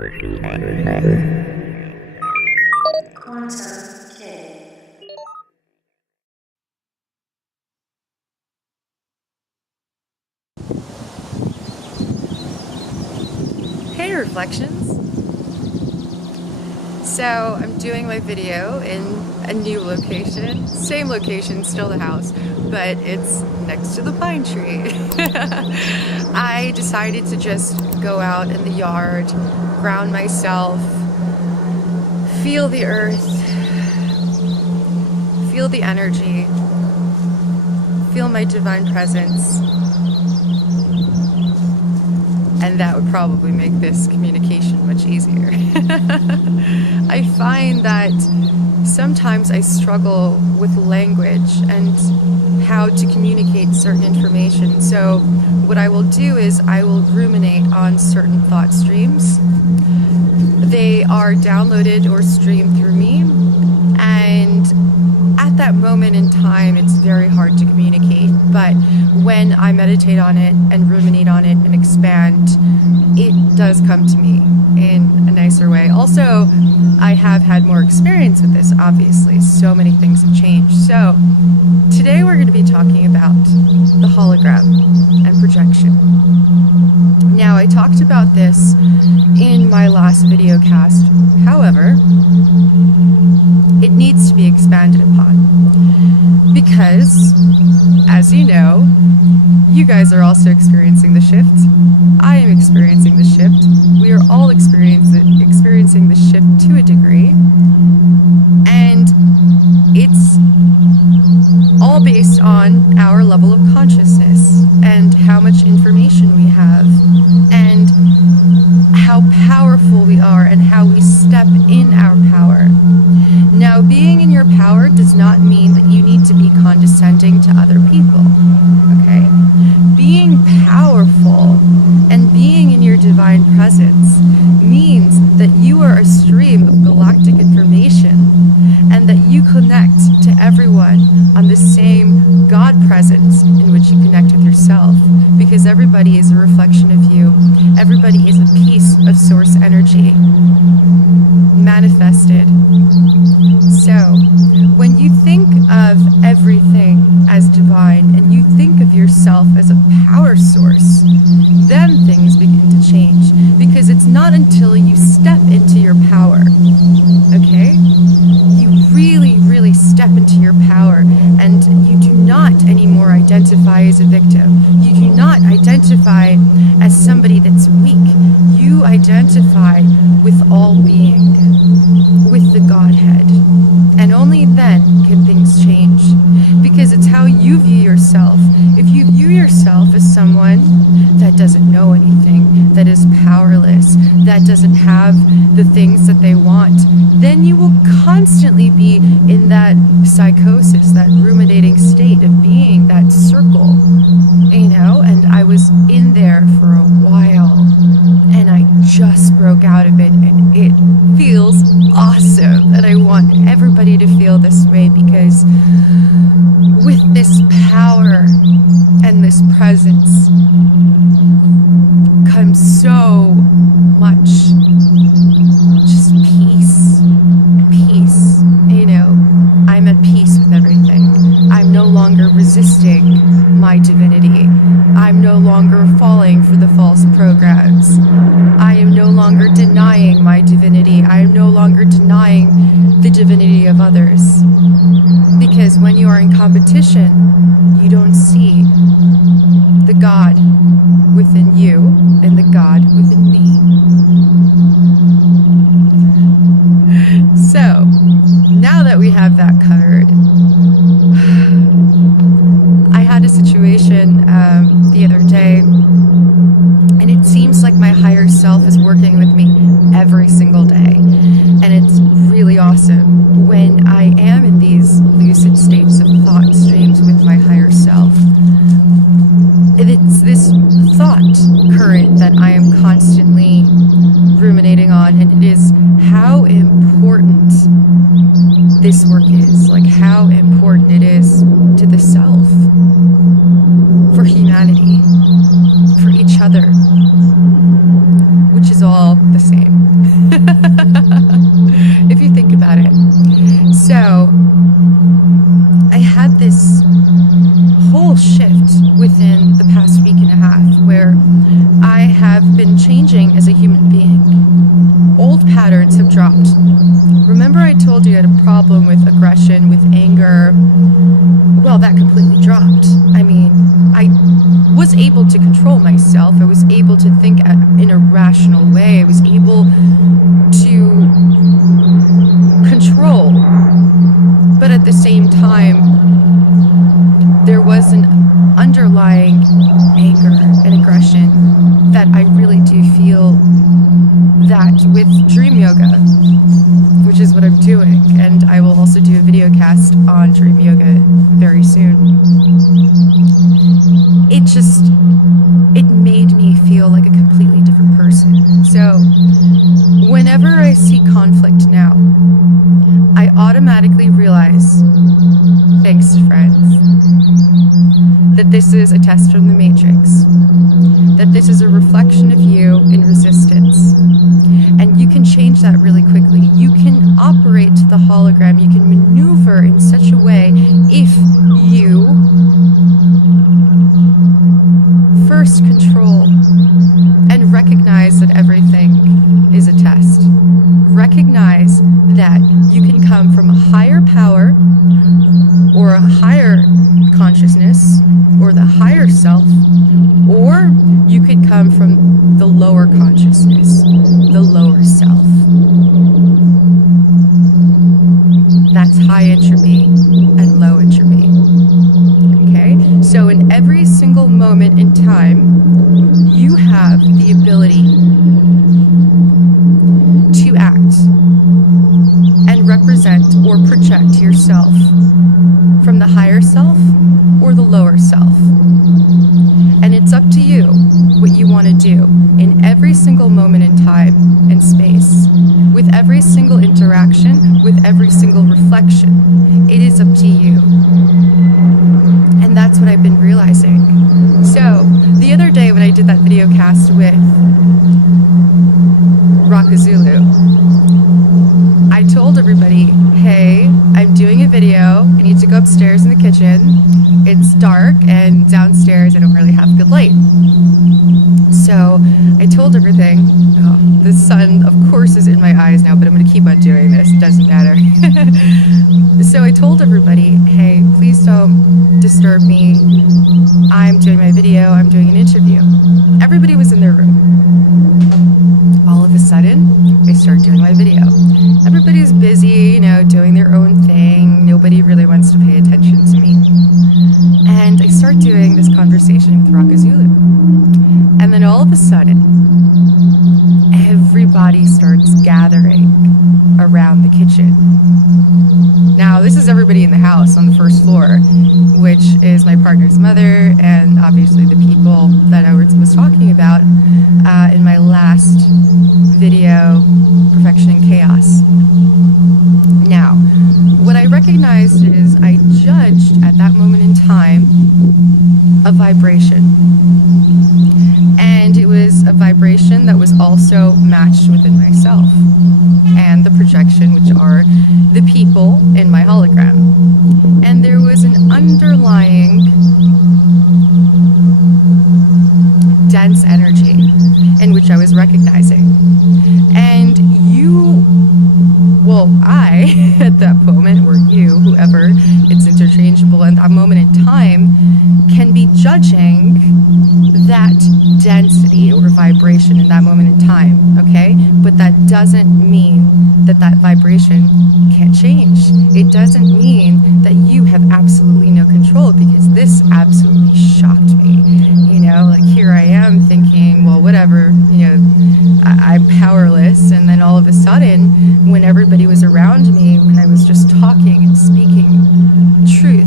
Hey Reflections! So I'm doing my video in a new location, same location, still the house, but it's next to the pine tree. I decided to just go out in the yard, ground myself, feel the earth, feel the energy, feel my divine presence. And that would probably make this communication much easier. I find that sometimes I struggle with language and how to communicate certain information. So what I will do is I will ruminate on certain thought streams. They are downloaded or streamed through me, and at that moment in time it's very hard to communicate, but when I meditate on it and ruminate on it and expand, it does come to me in a nicer way. Also, I have had more experience with this, obviously. So many things have changed. So today we're going to be talking about the hologram and projection. Now, I talked about this in my last video cast. However, it needs to be expanded upon because, as you know, you guys are also experiencing the shift. I am experiencing the shift. We are all experiencing the shift to a degree, and it's all based on our level of consciousness and how much information we have and how powerful we are and how we step in our power. Now, being in your power does not mean that you need to be condescending to other people, okay? Being powerful and being in your divine presence means that you are a stream of galactic information and that you connect to everyone on the same God presence in which you connect with yourself, because everybody is a reflection of you. Everybody is a piece of source energy manifested. So when you think of everything as divine and you think of yourself as a power source, then things begin to change, because it's not until you step into your power, okay? You really step into your power, and you do not anymore identify as a victim. You do not identify as somebody that's weak. You identify with all being, with the Godhead. And only then can things change, because it's how you view yourself. If you view yourself as someone that doesn't know anything, that is powerless, that doesn't have the things that they want, then you will constantly be in that psychosis, that ruminating state of being, that circle, you know. And I was in there for a while, and I just broke out of it, and it feels awesome. And I want everybody to feel this way, because with this power and this presence comes so much just peace, you know. I'm at peace with everything. I'm no longer resisting my divinity. I'm no longer falling for the false programs. I am no longer denying my divinity. I am no longer denying the divinity of others. Because when you are in competition, you don't see the God within you and the God within me. So, now that we have that covered, I had a situation the other day, and it seems like my higher self is working with me every single day, and it's really awesome when I am in these lucid states of thought streams with my higher self. It's this thought current that I am constantly ruminating on, and it is how important this work is, like how important it is to the self, for humanity, for each other, which is all the same. same. If you think about it. So I had this whole shift within the past week and a half where I have been changing as a human being. Old patterns have dropped. Remember I told you I had a problem with aggression, with anger? Well, that completely dropped. I mean, I was able to control myself. I was able to think in a rational way. I was able to control. But at the same time, there was an underlying anger and aggression that I really do feel that with dream yoga, which is what I'm doing. And I will also do a video cast on dream yoga very soon. It made me feel like a completely different person. So whenever I see conflict now, I automatically realize, thanks to friends, that this is a test from the Matrix, that this is a reflection of you in resistance. And you can change that really quickly. You can operate the hologram, you can maneuver in such a way if you first control and recognize that everything is a test. Recognize that you can come from a higher power or a higher consciousness or the higher self, or you could come from the lower consciousness, the lower self. That's high entropy and low entropy. Okay? So in every single moment in time, you have the ability to act and represent or project yourself from the higher self or the lower self. And it's up to you what you want to do in every single moment in time and space, with every single interaction, with every single reflection. It is up to you. And that's what I've been realizing. So the other day when I did that video cast with Zulu, I told everybody, hey, I'm doing a video. I need to go upstairs in the kitchen. It's dark, and downstairs I don't really have good light. So I told everything. Oh, the sun, of course, is in my eyes now, but I'm going to keep on doing this. It doesn't matter. So I told everybody, hey, please don't disturb me. I'm doing my video. I'm doing an interview. Everybody was in their room. All of a sudden, I start doing my video. Everybody's busy, doing their own thing. Nobody really wants to pay attention to me. And I start doing this conversation with Zulu. And then all of a sudden, everybody starts gathering around the kitchen. Now, this is everybody in the house on the first floor, which is my partner's mother and obviously the people that I was talking about in my last video, Perfection and Chaos. Now, what I recognized is I judged at that moment in time a vibration. And it was a vibration that was also matched within myself and the projection, which are the people in my hologram. And there was an underlying dense energy in which I was recognizing. And I, at that moment, or you, whoever, it's interchangeable, and that moment in time can be judging that density or vibration in that moment in time, okay? But that doesn't mean that that vibration can't change. It doesn't mean that you have absolutely no control, because this absolutely shocked me. Like here I am thinking, well, whatever, I'm powerless. And then all of a sudden, when everybody was around me, when I was just talking and speaking truth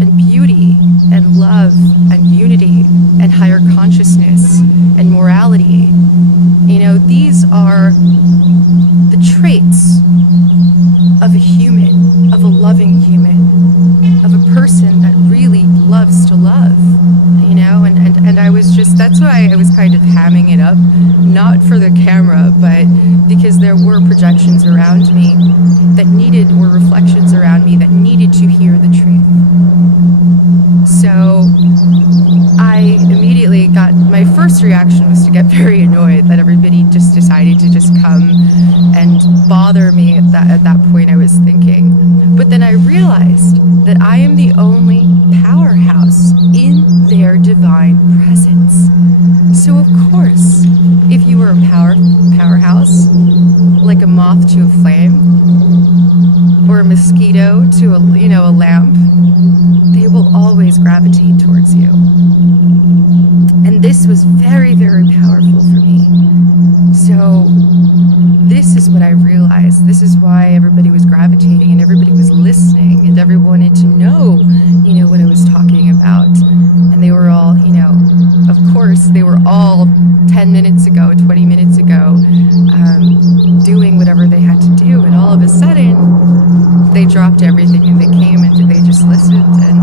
and beauty and love and unity and higher consciousness and morality, these are the traits of a human, of a loving human, of a person that really loves to love, and I was just, that's why I was kind of hamming it up, not for the camera, but reflections around me that needed to hear the truth. So I immediately my first reaction was to get very annoyed that everybody just decided to just come and bother me at that point, I was thinking. But then I realized that I am the only powerhouse in their divine presence. So of course, if you were a powerhouse, like a moth to a flame, or a mosquito to a lamp, they will always gravitate towards you. And this was very, very powerful for me. So this is what I realized. This is why everybody was gravitating and everybody was listening and everyone wanted to know, what I was talking about. And they were all, of course, they were all 10 minutes ago, 20 minutes ago, doing whatever they had to do. And all of a sudden, they dropped everything and they came and they just listened. And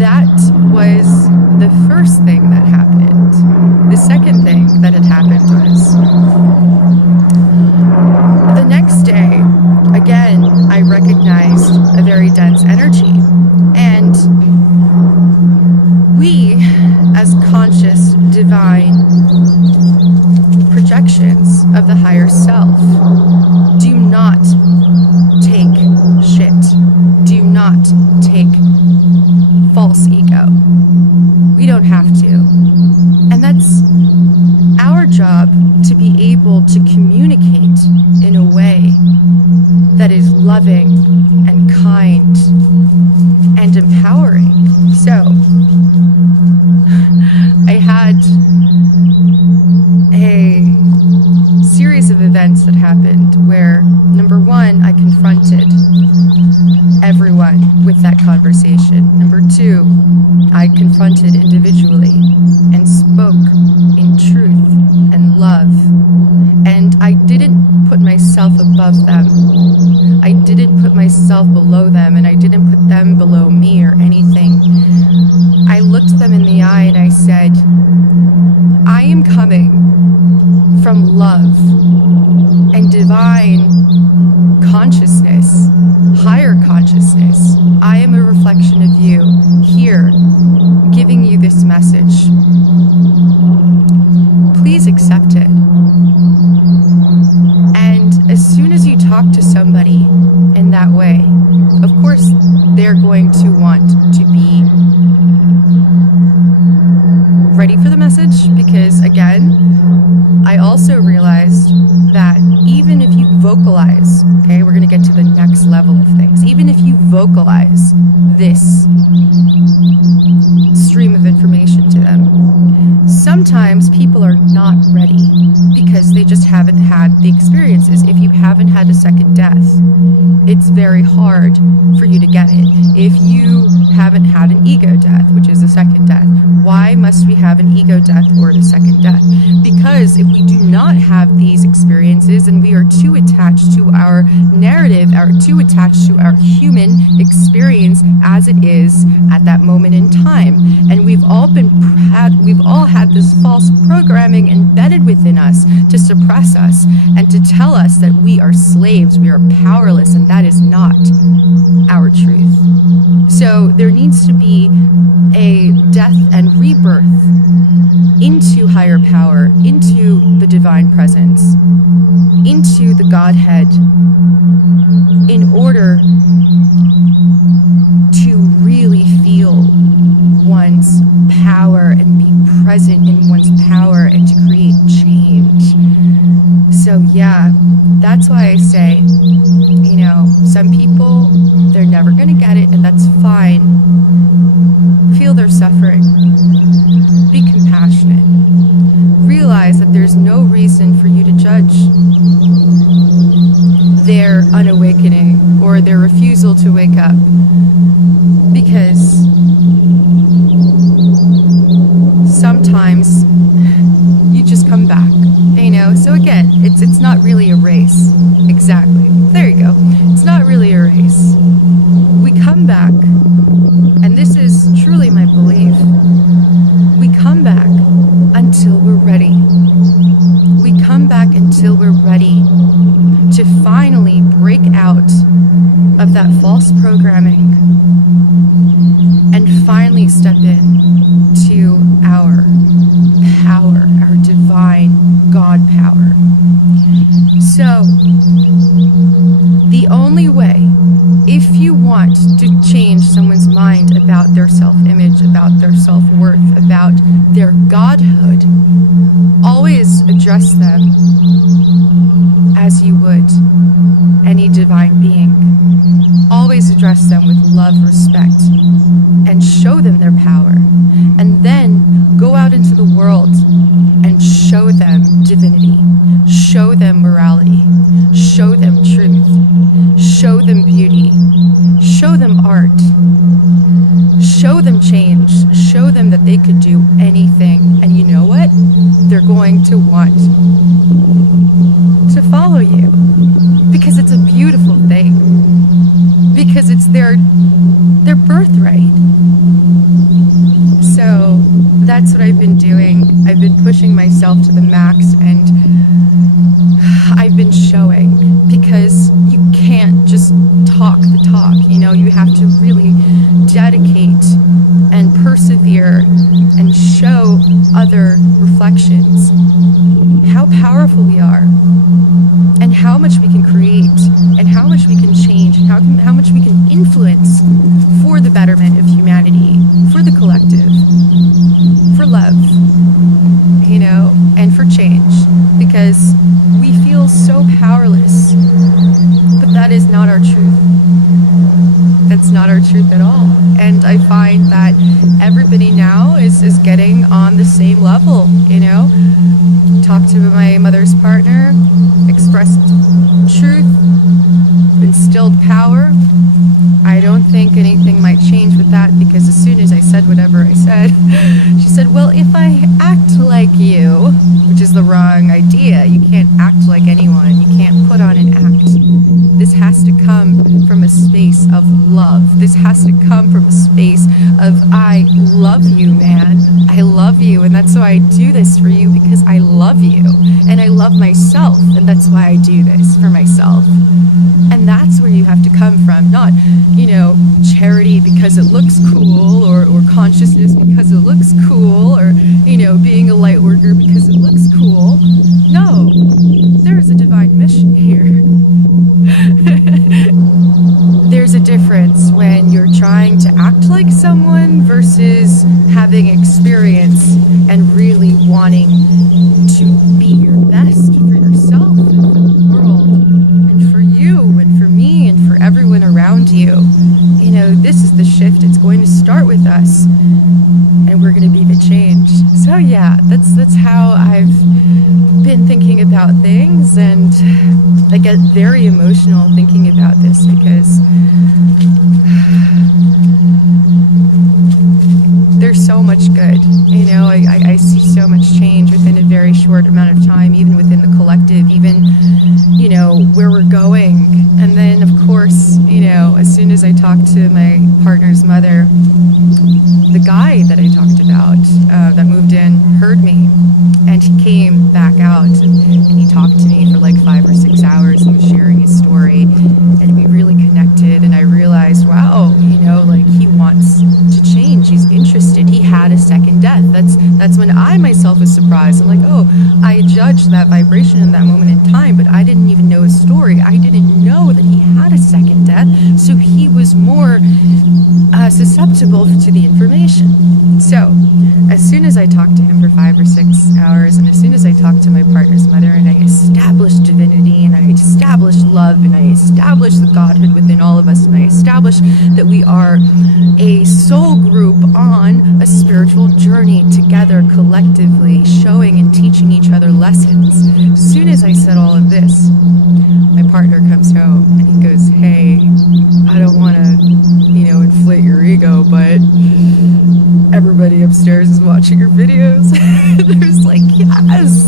that was the first thing that happened. The second thing that had happened was the next day, again, I recognized a very dense energy. And we, as conscious, divine projections of the higher self, do not take shit. Do not take false ego. We don't have to. And that's our job, to be able to communicate in a way that is loving and kind and empowering. So, I had a series of events that happened where, number one, I confronted everyone with that conversation. Number two, I confronted individually and spoke in truth and love. And I didn't put myself above them. I didn't put myself below them, and I didn't put them below me or anything. I looked them in the eye and I said, I am coming from love and divine consciousness, higher consciousness. I am a reflection of you here, giving you this message. Please accept it. And as soon as you talk to somebody in that way, of course, they're going to want to be ready for the message, because again, I also realized that even if you vocalize, okay, we're going to get to the next level of things, even if you vocalize this stream of information to them, sometimes people are not ready because they just haven't had the experiences. If you haven't had a second death, it's very hard for you to get it. If you haven't had an ego death, which is a second death, why must we have an ego death or a second death? Because if we do not have these experiences and we are too attached to our narrative, or too attached to our human experience as it is at that moment in time, and we've all had this false programming embedded within us to suppress us and to tell us that we are slaves, we are powerless, and that is not our truth. So there needs to be a death and rebirth into higher power, into the divine presence, into the Godhead, in order to really feel one's power and be present in one's power and to create change. So yeah, that's why I say, some people, they're never going to get it, and that's fine. Feel their suffering. Be compassionate. Realize that there's no reason for you to judge their unawakening or their refusal to wake up, because sometimes you just come back, so again, it's not really a race. Exactly, there you go. It's not really a race. We come back, and this is truly my belief, we come back until we're ready. We come back until we're ready to them morality, show them truth, show them beauty, show them art, show them change, show them that they could do anything. And you know what? They're going to want to follow you, because it's a beautiful thing, because it's their birthright. So that's what I've been doing. I've been pushing myself to the max, and I've been showing, because you can't just talk the talk, you know, you have to really dedicate and persevere and show other reflections how powerful we are, and how much we can create, and how much we can change, and how much we can influence for the betterment of humanity, for the collective, for love, you know, and for change, because we feel so powerless, but that is not our truth. That's not our truth at all. And I find that everybody now is getting on the same level, you know. Talked to my mother's partner, expressed truth, instilled power. I don't think anything might change with that, because as soon as I said whatever I said, she said, well, if I act like you, which is the wrong idea, you can't act like anyone, you can't put on an act. This has to come from a space of love. This has to come from a space of, I love you, man. I love you, and that's why I do this for you, because I love you, and I love myself, and that's why I do this for myself. And that's where you have to come from, not, you know, charity because it looks cool, or consciousness because it looks cool, or, you know, being a light worker because it looks cool. No, there is a divine mission here. There's a difference when you're trying to act like someone versus having experience and really wanting to be your best for yourself and for the world and for you and for me and for everyone around you. You know, this is the shift. It's going to start with us, and we're going to be the change. So yeah, that's how I've been thinking about things, and I get very emotional thinking about this, because there's so much good. You know, I see so much change within a very short amount of time, even within the collective, even, you know, where we're going. And then, of course, you know, as soon as I talked to my partner's mother, the guy that I talked about that moved in heard me, and he came back out, and he talked to me for like 5 or 6 hours. He was sharing his story, and we really connected, and I realized, wow, you know, like, he wants to change. He's interested. He had a second death. That's when I myself was surprised. I'm like, oh, I judged that vibration in that moment in time, but I didn't even know his story. I didn't know that he had a second death, so he was more susceptible to the information. So as soon as I talked to him for 5 or 6 hours, and as soon as I talked to my partner's mother, and I established divinity, and I established love, and I established the godhood within all of us, and I established that we are a soul group on a spiritual journey together, collectively, showing and teaching each other lessons. As soon as I said all of this, my partner comes home, and he goes, hey, I don't want to, you know, inflate your ego, but everybody upstairs is watching your videos. There's like, yes,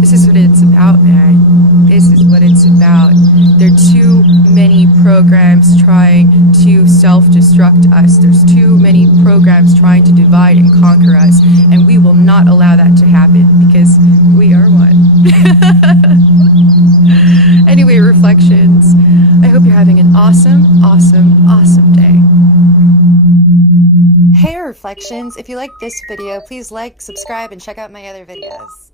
this is what it's about, man. This is what it's about. There are too many programs trying to self-destruct us. There's too many programs trying to divide and conquer us, and we will not allow that to happen, because we are one. Anyway, reflections. I hope you're having an awesome day. Hey, reflections. If you like this video, please like, subscribe, and check out my other videos.